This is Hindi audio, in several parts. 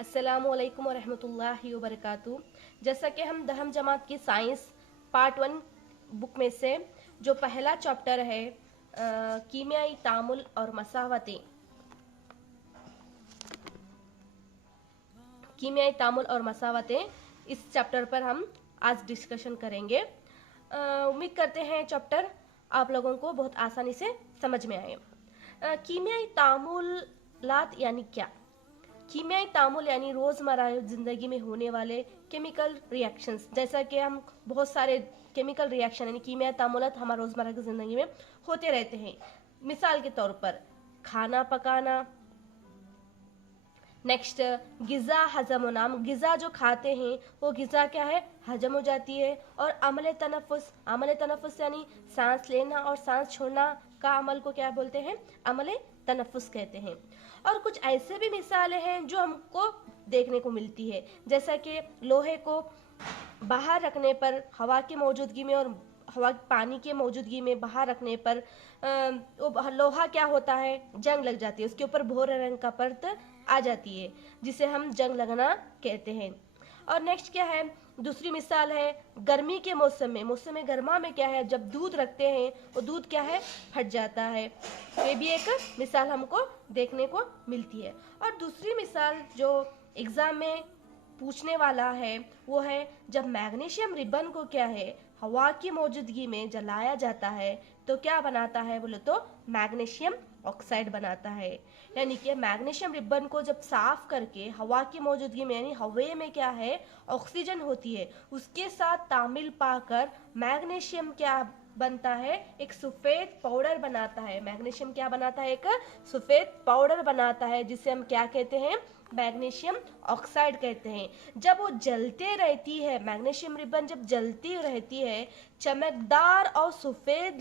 अस्सलामुअलैकुम वरहमतुल्लाहि वबरकातुहू। जैसा कि हम दहम जमात की साइंस पार्ट 1 बुक में से जो पहला चैप्टर है कीमियाई तामुल और मसावतें, कीमियाई तामुल और मसावतें, इस चैप्टर पर हम आज डिस्कशन करेंगे। उम्मीद करते हैं चैप्टर आप लोगों को बहुत आसानी से समझ में आए। कीमियाई तामुलात यानी क्या? कीमियाई तामुल यानी रोज़मर्रा ज़िंदगी में होने वाले केमिकल रिएक्शंस। जैसा कि हम बहुत सारे केमिकल रिएक्शन यानी कीमियाई तामुलात हमारे रोज़मर्रा की ज़िंदगी में होते रहते हैं। मिसाल के तौर पर खाना पकाना, नेक्स्ट गिज़ा हजम नाम, गिज़ा जो खाते हैं वो गिज़ा क्या है, हजम हो जाती है। और अमल तनफ़ुस यानी सांस लेना और सांस छोड़ना का अमल को क्या बोलते हैं, अमल तनफ़ुस कहते हैं। और कुछ ऐसे भी मिसालें हैं जो हमको देखने को मिलती है, जैसा कि लोहे को बाहर रखने पर हवा की मौजूदगी में और हवा पानी के मौजूदगी में बाहर रखने पर वो लोहा क्या होता है, जंग लग जाती है, उसके ऊपर भूरे रंग का परत आ जाती है जिसे हम जंग लगना कहते हैं। और नेक्स्ट क्या है, दूसरी मिसाल है गर्मी के मौसम गर्मा में क्या है, जब दूध रखते हैं वो दूध क्या है, फट जाता है। ये भी एक मिसाल हमको देखने को मिलती है। और दूसरी मिसाल जो एग्जाम में पूछने वाला है वो है जब मैग्नीशियम रिबन को क्या है, हवा की मौजूदगी में जलाया जाता है तो क्या बनाता है बोले तो मैग्नीशियम ऑक्साइड बनाता है। यानी कि मैग्नीशियम रिबन को जब साफ करके हवा की मौजूदगी में यानी हवा में क्या है, ऑक्सीजन होती है, उसके साथ तामिल पाकर मैग्नीशियम क्या बनता है, एक सफेद पाउडर बनाता है। मैग्नीशियम क्या बनाता है, एक सफेद पाउडर बनाता है जिसे हम क्या कहते हैं, मैग्नीशियम ऑक्साइड कहते हैं। जब वो जलते रहती है, मैग्नीशियम रिबन जब जलती रहती है, चमकदार और सफेद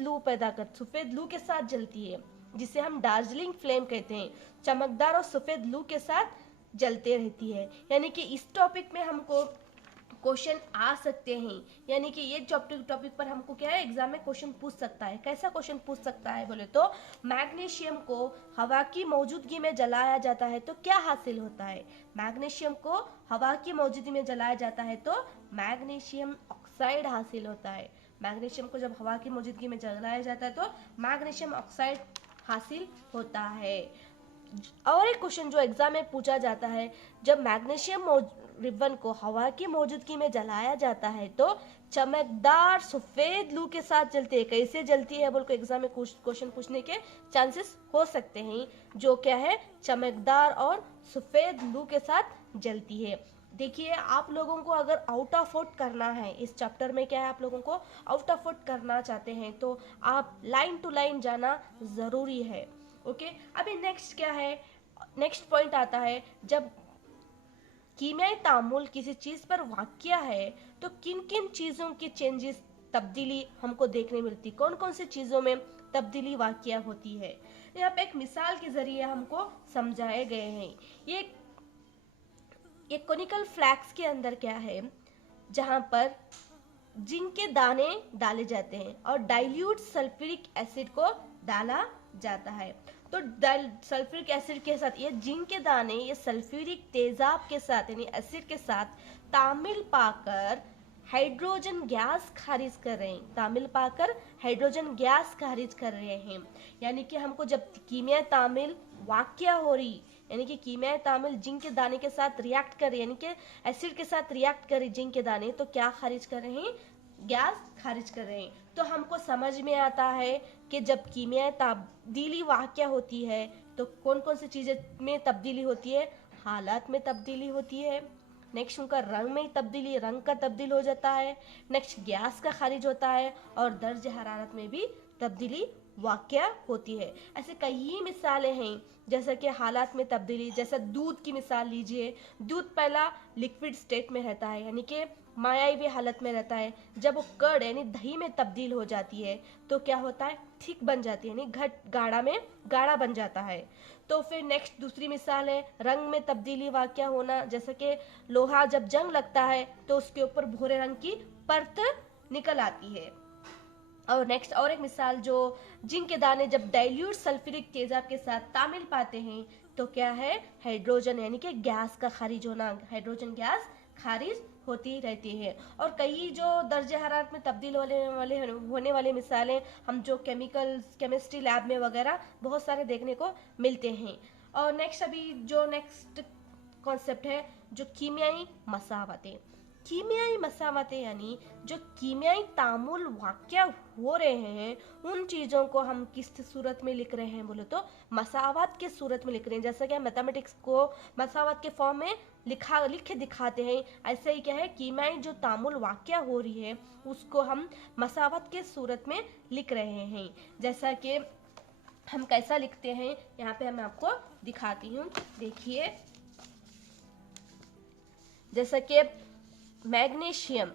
सफेद लू के साथ जलती है जिसे हम दार्जिलिंग फ्लेम कहते हैं। चमकदार और सफेद लू के साथ जलते रहती है। यानी कि इस टॉपिक में हमको क्वेश्चन आ सकते हैं, यानी कि ये टॉपिक पर हमको क्या है, एग्जाम में क्वेश्चन पूछ सकता है। कैसा क्वेश्चन पूछ सकता है बोले तो मैग्नीशियम को हवा की मौजूदगी में जलाया जाता है तो क्या हासिल होता है, मैग्नीशियम को हवा की मौजूदगी में जलाया जाता है तो मैग्नीशियम ऑक्साइड हासिल होता है। मैग्नीशियम को जब हवा की मौजूदगी में जलाया जाता है तो मैग्नीशियम ऑक्साइड हासिल होता है। और एक क्वेश्चन जो एग्जाम में पूछा जाता है, जब मैग्नीशियम रिबन को हवा की मौजूदगी में जलाया जाता है तो चमकदार सफेद लू के साथ जलती है। कैसे जलती है बोल को एग्जाम में क्वेश्चन पूछने के चांसेस हो सकते हैं, जो क्या है, चमकदार और सफेद लू के साथ जलती है। देखिए आप लोगों को अगर आउट ऑफ आउट करना है, इस चैप्टर में क्या है, आप लोगों को आउट ऑफ आउट करना चाहते हैं तो आप लाइन टू लाइन जाना जरूरी है। ओके, अभी नेक्स्ट क्या है, नेक्स्ट पॉइंट आता है जब कीमियाई तामुल किसी चीज पर वाक़या है तो किन किन चीजों की चेंजेस, तब्दीली हमको देखने मिलती, कौन कौन सी चीजों में तब्दीली वाक़या होती है। यहाँ पे एक मिसाल के जरिए हमको समझाए गए हैं। ये कोनिकल फ्लैक्स के अंदर क्या है, जहां पर जिंक के दाने डाले जाते हैं और डाइल्यूट सल्फ्यूरिक एसिड को डाला जाता है। तो सल्फ्यूरिक एसिड के साथ ये जिंक के दाने ये सल्फ्यूरिक तेजाब के साथ यानी एसिड के साथ तामिल पाकर हाइड्रोजन गैस खारिज कर रहे हैं, तामिल पाकर हाइड्रोजन गैस खारिज कर रहे हैं। यानी कि हमको जब कीमिया तामिल वाक़या हो रही, यानी कि कीमिया तामिल जिंक के दाने के साथ रिएक्ट कर रही, यानी कि एसिड के साथ रिएक्ट कर रही जिंक के दाने, तो क्या खारिज कर रहे हैं, गैस खारिज कर रहे हैं। तो हमको समझ में आता है कि जब कीमियाई तब्दीली वाक़या होती है तो कौन कौन सी चीज़ें में तब्दीली होती है, हालात में तब्दीली होती है, नेक्स्ट उनका रंग में तब्दीली, रंग का तब्दील हो जाता है, नेक्स्ट गैस का खारिज होता है और दर्ज हरारत में भी तब्दीली वाक़या होती है। ऐसे कई मिसालें हैं, जैसे कि हालात में तब्दीली, जैसे दूध की मिसाल लीजिए। दूध पहला लिक्विड स्टेट में रहता है यानी कि मायाई हुई हालत में रहता है। जब वो कर्ड यानी दही में तब्दील हो जाती है तो क्या होता है, थिक बन जाती है, यानी गाढ़ा में गाढ़ा बन जाता है। तो फिर नेक्स्ट दूसरी मिसाल है रंग में तब्दीली वाक़या होना, जैसे कि लोहा जब जंग लगता है तो उसके ऊपर भूरे रंग की परत निकल आती है। और नेक्स्ट और एक मिसाल जो जिंक के दाने जब डाइल्यूट सल्फ्यूरिक तेजाब के साथ तामिल पाते हैं तो क्या है, हाइड्रोजन यानी कि गैस का खारिज होना, हाइड्रोजन गैस खारिज होती रहती है। और कई जो दर्जे हरारत में तब्दील होने वाले मिसालें हम जो केमिस्ट्री लैब में वगैरह बहुत सारे देखने को मिलते हैं। और नेक्स्ट कॉन्सेप्ट है जो कीमियाई मसावतें। कीमियाई मसावतें यानी जो कीमियाई तामुल वाक़या हो रहे हैं, उन चीज़ों को हम किस सूरत में लिख रहे हैं बोले तो मसावत के सूरत में लिख रहे हैं। जैसा कि हम मैथमेटिक्स को मसावत के फॉर्म में लिख के दिखाते हैं, ऐसे ही क्या है, कीमियाई जो तामुल वाक़या हो रही है उसको हम मसावत के सूरत में लिख रहे हैं। जैसा कि हम कैसा लिखते हैं, यहाँ पे मैं आपको दिखाती हूँ, देखिए। जैसा कि मैग्नीशियम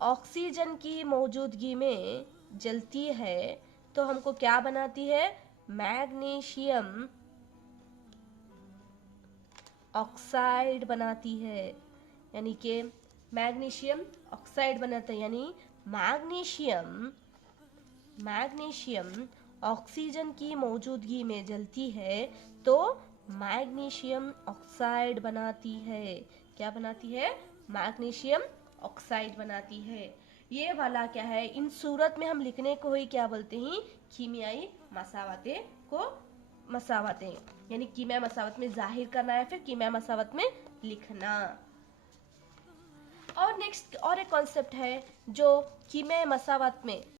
ऑक्सीजन की मौजूदगी में जलती है तो हमको क्या बनाती है, मैग्नीशियम ऑक्साइड बनाती है। यानी कि मैग्नीशियम ऑक्साइड बनाता है, यानी मैग्नीशियम ऑक्सीजन की मौजूदगी में जलती है तो मैग्नीशियम ऑक्साइड बनाती है। क्या बनाती है, मैग्नीशियम ऑक्साइड बनाती है। ये वाला क्या है, इन सूरत में हम लिखने को ही क्या बोलते हैं, कीमियाई मसावतें यानी कीमियाई मसावत में जाहिर करना है, फिर कीमियाई मसावत में लिखना। और नेक्स्ट और एक कॉन्सेप्ट है जो कीमियाई मसावत में